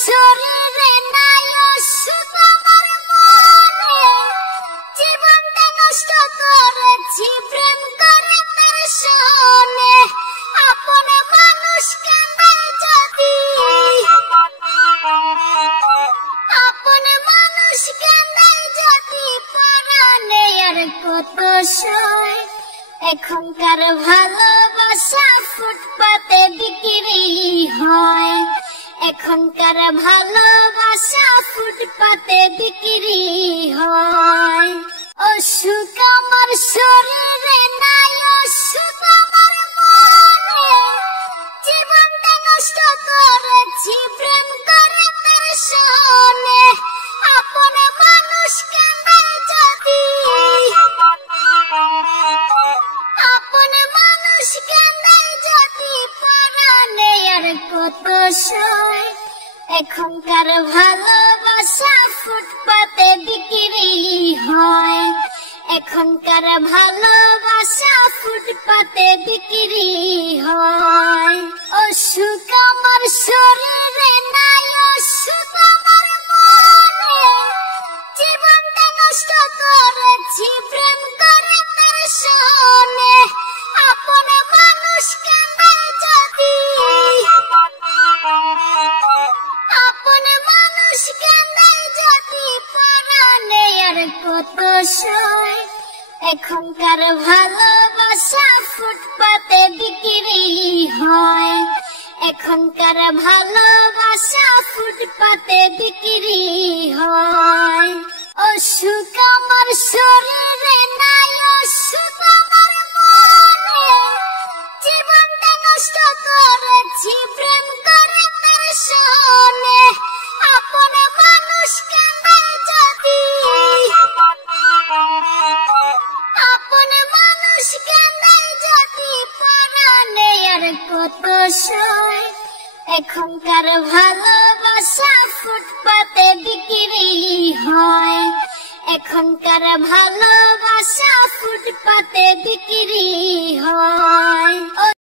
শরীরে নাই অসুখ আমার মনে, জীবনটা নষ্ট করেছি প্রেম করে তার সনে। আপন মানুষ কাঁদায় যদি, আপন মানুষ কাঁদায় যদি পরাণে আর কত সয়। এখনকার ভালোবাসা ফুটপাতে বিক্রি হয়, এখনকার ভালোবাসা ফুটপাতে বিক্রি হয়। অসুখ আমার শরীরে নাই অসুখ আমার মনে, জীবনটা নষ্ট করেছি প্রেম করে তার সনে। আপন মানুষ কাঁদায় যদি, আপন মানুষ কাঁদায় যদি পরাণে আর কত সয়। এখনকার ভালোবাসা ফুটপাতে বিক্রি হয়, এখনকার ভালোবাসা ফুটপাতে বিক্রি হয়। অসুখ আমার শরীরে নাই অসুখ আমার মনে, জীবনটা নষ্ট করেছি প্রেম করে তার সনে। আপন মানুষ কাঁদায় যদি, আপন মানুষ কাঁদায় যদি পরাণে আর কত সয়। এখনকার ভালোবাসা ফুটপাতে বিক্রি হয়, এখনকার ভালোবাসা ফুটপাতে বিক্রি হয়। অসুখ আমার শরীরে নাই অসুখ আমার মনে, জীবনটা নষ্ট করেছি প্রেম করে তার সনে। আপন মানুষ কাঁদায় যদি, আপন মানুষ কাঁদায় যদি পরাণে আর কত সয়। এখনকার ভালোবাসা ফুটপাতে বিক্রি হয়, এখনকার ভালোবাসা ফুটপাতে বিক্রি হয়।